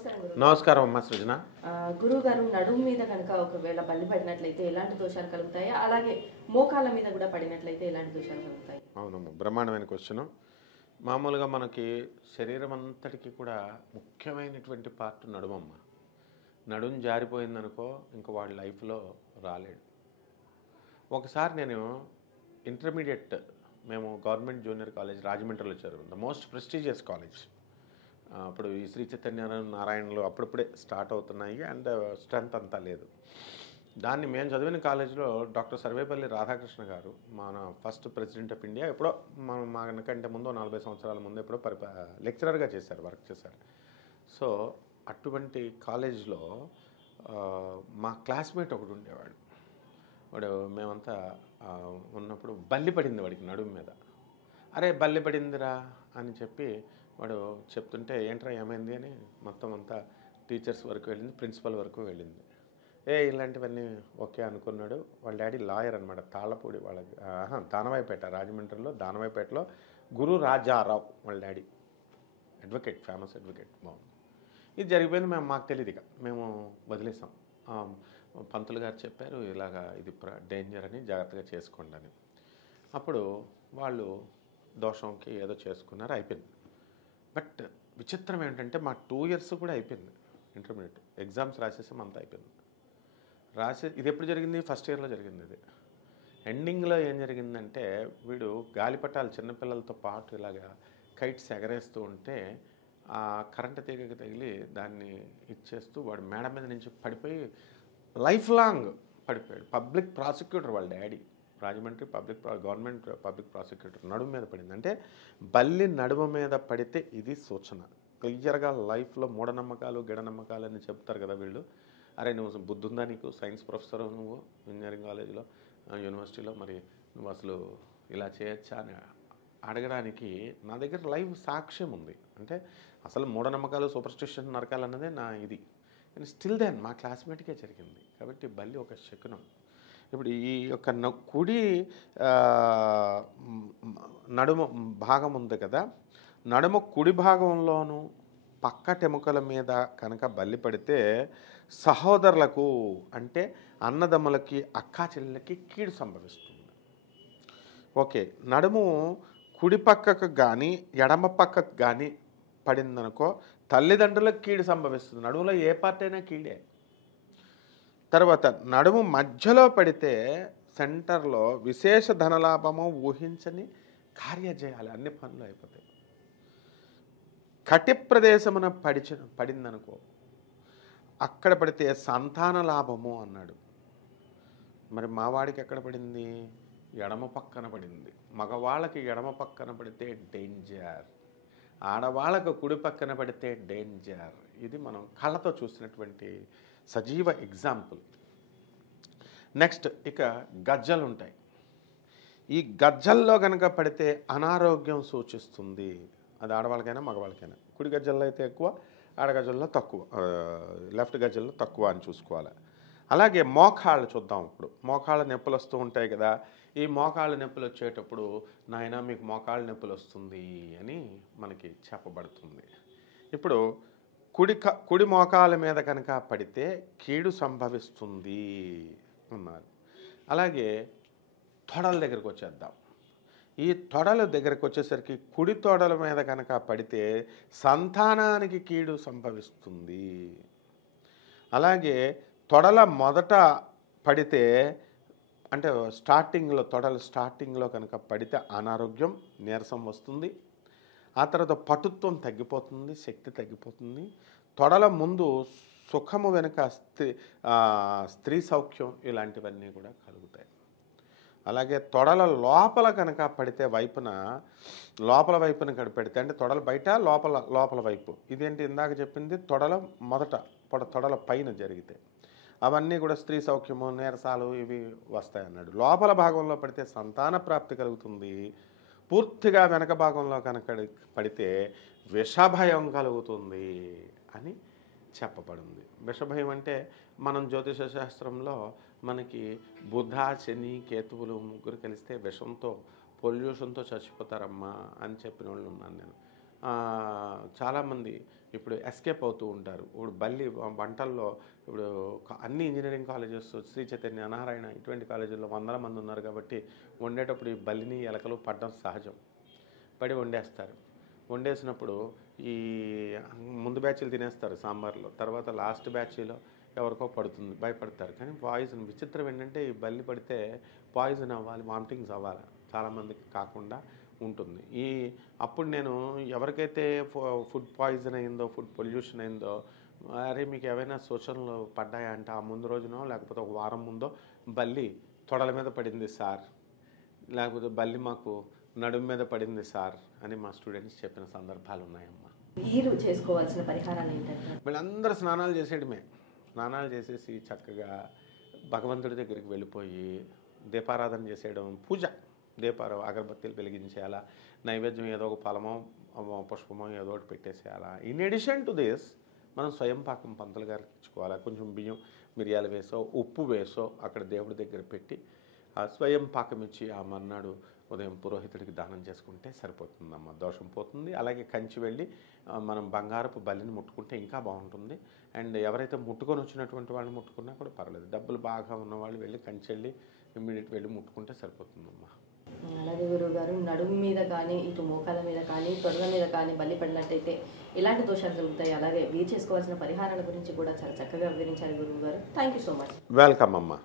నమస్కారం గురువు. నమస్కారం అమ్మ సృజన. గురువు గారు, నడుము మీద కనుక ఒకవేళ బల్లి పడినట్లయితే ఎలాంటి దోషాలు కలుగుతాయి? అలాగే మోకాళ్ళ మీద కూడా పడినట్లయితే ఎలాంటి దోషాలు కలుగుతాయి? అవునమ్మ, బ్రహ్మాండమైన క్వశ్చన్. మామూలుగా మనకి శరీరం అంతటికి కూడా ముఖ్యమైనటువంటి పార్ట్ నడుమమ్మ. నడుము జారిపోయిందనుకో ఇంకా వాడి లైఫ్లో రాలేడు. ఒకసారి నేను ఇంటర్మీడియట్, మేము గవర్నమెంట్ జూనియర్ కాలేజ్ రాజమండ్రిలో చదివాను, ద మోస్ట్ ప్రెస్టీజియస్ కాలేజ్. అప్పుడు ఈ శ్రీ చైతన్య నారాయణలు అప్పుడప్పుడే స్టార్ట్ అవుతున్నాయి అండ్ స్ట్రెంత్ అంతా లేదు. దాన్ని మేము చదివిన కాలేజీలో డాక్టర్ సర్వేపల్లి రాధాకృష్ణ గారు, మన ఫస్ట్ ప్రెసిడెంట్ ఆఫ్ ఇండియా, ఎప్పుడో మనకంటే ముందు 40 సంవత్సరాల ముందు ఎప్పుడో లెక్చరర్గా చేశారు, వర్క్ చేశారు. సో అటువంటి కాలేజ్లో మా క్లాస్మేట్ ఒకడు ఉండేవాడు. వాడు మేమంతా ఉన్నప్పుడు బల్లి పడింది వాడికి నడుము మీద. అరే బల్లి పడిందిరా అని చెప్పి వాడు చెప్తుంటే, ఏంట్రా ఏమైంది అని మొత్తం అంతా టీచర్స్ వరకు వెళ్ళింది, ప్రిన్సిపల్ వరకు వెళ్ళింది. ఇలాంటివన్నీ ఓకే అనుకున్నాడు. వాళ్ళ డాడీ లాయర్ అనమాట, తాళ్ళపూడి వాళ్ళకి దానవాయిపేట, రాజమండ్రిలో దానవాయిపేటలో గురు రాజారావు వాళ్ళ డాడీ, అడ్వకేట్, ఫేమస్ అడ్వకేట్. బాగుంది. ఇది జరిగిపోయింది. మాకు తెలియదు, ఇక మేము వదిలేసాం. పంతులు గారు చెప్పారు ఇలాగా ఇది డేంజర్ అని, జాగ్రత్తగా చేసుకోండి అని. అప్పుడు వాళ్ళు దోషంకి ఏదో చేసుకున్నారు, అయిపోయింది. బట్ విచిత్రం ఏంటంటే మా 2 years కూడా అయిపోయింది. ఇంటర్మీడియట్ ఎగ్జామ్స్ రాసేసాం, అంతా అయిపోయింది. ఇది ఎప్పుడు జరిగింది? ఫస్ట్ ఇయర్లో జరిగింది. ఇది ఎండింగ్లో ఏం జరిగిందంటే, వీడు గాలిపటాలు చిన్నపిల్లలతో పాటు ఇలాగా కైట్స్ ఎగరేస్తూ ఉంటే ఆ కరెంటు తీగకి తగిలి దాన్ని ఇచ్చేస్తూ వాడు మేడ మీద నుంచి పడిపోయి లైఫ్ లాంగ్ పడిపోయాడు. పబ్లిక్ ప్రాసిక్యూటర్ వాళ్ళ daddy, Rajahmundry government public prosecutor, నడుము మీద పడింది. అంటే బల్లి నడుము మీద పడితే ఇది సూచన. క్లియర్గా లైఫ్లో మూఢనమ్మకాలు గిడనమ్మకాలు అని చెప్తారు కదా వీళ్ళు. అరే నువ్వు బుద్ధి ఉందా నీకు? సైన్స్ ప్రొఫెసర్ నువ్వు ఇంజనీరింగ్ కాలేజీలో, యూనివర్సిటీలో, మరి నువ్వు అసలు ఇలా చేయొచ్చా అని అడగడానికి నా దగ్గర లైవ్ సాక్ష్యం ఉంది. అంటే అసలు మూఢనమ్మకాలు, సూపర్స్టిషన్ నరకాలన్నదే నా ఇది. కానీ స్టిల్ దెన్ మా క్లాస్మేట్కే జరిగింది. కాబట్టి బల్లి ఒక శకునం. ఇప్పుడు ఈ యొక్క కుడి నడుము భాగం ఉంది కదా, నడుము కుడి భాగంలోనూ పక్కటెముకల మీద కనుక బల్లి పడితే సహోదరులకు, అంటే అన్నదమ్ములకి, అక్కా చెల్లెలకి కీడు సంభవిస్తుంది. ఓకే, నడుము కుడి పక్కకు కానీ ఎడమ పక్కకు కానీ పడిందనుకో తల్లిదండ్రులకు కీడు సంభవిస్తుంది. నడుములో ఏ పార్ట్ అయినా కీడే. తర్వాత నడుము మధ్యలో పడితే సెంటర్లో విశేష ధనలాభము, ఊహించని కార్యజయాలు, అన్ని పనులు అయిపోతాయి. కటి ప్రదేశమున పడిందనుకో అక్కడ పడితే సంతాన లాభము అన్నాడు. మరి మావాడికి ఎక్కడ పడింది? ఎడమ పక్కన పడింది. మగవాళ్ళకి ఎడమ పక్కన పడితే డేంజర్, ఆడవాళ్ళకు కుడి పక్కన పడితే డేంజర్. ఇది మనం కళ్ళతో చూసినటువంటి సజీవ ఎగ్జాంపుల్. నెక్స్ట్ ఇక గజ్జలు ఉంటాయి. ఈ గజ్జల్లో కనుక పడితే అనారోగ్యం సూచిస్తుంది. అది ఆడవాళ్ళకైనా మగవాళ్ళకైనా. కుడి గజ్జల్లో అయితే ఎక్కువ, ఆడగజ్జల్లో తక్కువ, లెఫ్ట్ గజ్జల్లో తక్కువ అని చూసుకోవాలి. అలాగే మోకాళ్ళు చూద్దాం. ఇప్పుడు మోకాళ్ళ నొప్పులు వస్తూ ఉంటాయి కదా. ఈ మోకాళ్ళ నొప్పులు వచ్చేటప్పుడు నాయన మీకు మోకాళ్ళ నొప్పులు వస్తుంది అని మనకి చెప్పబడుతుంది. ఇప్పుడు కుడి మోకాళ్ళ మీద కనుక పడితే కీడు సంభవిస్తుంది అన్నారు. అలాగే తొడల దగ్గరకు వచ్చేద్దాం. ఈ తొడల దగ్గరకు వచ్చేసరికి కుడి తొడల మీద కనుక పడితే సంతానానికి కీడు సంభవిస్తుంది. అలాగే తొడల మొదట పడితే, అంటే తొడల స్టార్టింగ్లో కనుక పడితే అనారోగ్యం, నీరసం వస్తుంది. ఆ తర్వాత పటుత్వం తగ్గిపోతుంది, శక్తి తగ్గిపోతుంది. తొడల ముందు సుఖము వెనుక స్త్రీ సౌఖ్యం, ఇలాంటివన్నీ కూడా కలుగుతాయి. అలాగే తొడల లోపల కనుక పడితే లోపల వైపున కనుక పెడితే, అంటే తొడల బయట లోపల వైపు, ఇదేంటి ఇందాక చెప్పింది తొడల మొదట, తొడల పైన జరిగితే అవన్నీ కూడా స్త్రీ సౌఖ్యము, నీరసాలు ఇవి వస్తాయి అన్నాడు. లోపల భాగంలో పడితే సంతాన ప్రాప్తి కలుగుతుంది. పూర్తిగా వెనక భాగంలో కనుక పడితే విషభయం కలుగుతుంది అని చెప్పబడింది. విషభయం అంటే మనం జ్యోతిష శాస్త్రంలో మనకి బుధ, శని, కేతువులు ముగ్గురు కలిస్తే విషంతో, పొల్యూషన్తో చచ్చిపోతారమ్మా అని చెప్పిన వాళ్ళు ఉన్నాను నేను. చాలామంది ఇప్పుడు ఎస్కేప్ అవుతూ ఉంటారు. ఇప్పుడు బల్లి వంటల్లో ఇప్పుడు అన్ని ఇంజనీరింగ్ కాలేజెస్, శ్రీ చైతన్య, నారాయణ ఇటువంటి కాలేజీల్లో వందల మంది ఉన్నారు కాబట్టి వండేటప్పుడు ఈ బల్లిని ఎలకలు పడడం సహజం. పడి వండేస్తారు. వండేసినప్పుడు ఈ ముందు బ్యాచ్లు తినేస్తారు సాంబార్లో, తర్వాత లాస్ట్ బ్యాచ్లో ఎవరికో పడుతుంది, భయపడతారు. కానీ పాయిజన్ విచిత్రం ఏంటంటే ఈ బల్లి పడితే పాయిజన్ అవ్వాలి, వామిటింగ్స్ అవ్వాలి, చాలామందికి కాకుండా ఉంటుంది. అప్పుడు నేను ఎవరికైతే ఫుడ్ పాయిజన్ అయిందో, ఫుడ్ పొల్యూషన్ అయిందో, అరే మీకు ఏవైనా సూచనలు పడ్డాయా అంటే ఆ ముందు రోజునో లేకపోతే ఒక వారం ముందో బల్లి తొడల మీద పడింది సార్, లేకపోతే బల్లి మాకు నడుము మీద పడింది సార్ అని మా స్టూడెంట్స్ చెప్పిన సందర్భాలు ఉన్నాయమ్మా. మీరు చేసుకోవాల్సిన పరిహారాలు ఏంటంటే వీళ్ళందరూ స్నానాలు చేసేయడమే. స్నానాలు చేసేసి చక్కగా భగవంతుడి దగ్గరికి వెళ్ళిపోయి దీపారాధన చేసేయడం, పూజ, అగరబత్తీలు వెలిగించేయాలా, నైవేద్యం ఏదో ఒక ఫలమో పుష్పమో ఏదో ఒకటి పెట్టేసేయాలా. ఇన్ ఎడిషన్ టు దిస్ మనం స్వయం పాకం పంతులు గారికి ఇచ్చుకోవాలా. కొంచెం బియ్యం, మిరియాలు వేసో ఉప్పు వేసో అక్కడ దేవుడి దగ్గర పెట్టి ఆ స్వయం పాకం ఇచ్చి ఆ మర్నాడు ఉదయం పురోహితుడికి దానం చేసుకుంటే సరిపోతుందమ్మా, దోషం పోతుంది. అలాగే కంచి వెళ్ళి మనం బంగారపు బల్లిని ముట్టుకుంటే ఇంకా బాగుంటుంది. అండ్ ఎవరైతే ముట్టుకొని వచ్చినటువంటి వాళ్ళు ముట్టుకున్నా కూడా పర్వాలేదు. డబ్బులు బాగా ఉన్నవాళ్ళు వెళ్ళి కంచి వెళ్ళి ఇమ్మీడియట్ వెళ్ళి ముట్టుకుంటే సరిపోతుందమ్మా. అలాగే గురువు గారు, నడుము మీద కానీ ఇటు మోకాల మీద కానీ తొడల మీద కానీ బల్లి పడినట్టయితే ఎలాంటి దోషాలు జరుగుతాయి, అలాగే వీరు చేసుకోవాల్సిన పరిహారాల గురించి కూడా చాలా చక్కగా వివరించారు గురువు గారు. Thank you so much. Welcome అమ్మా.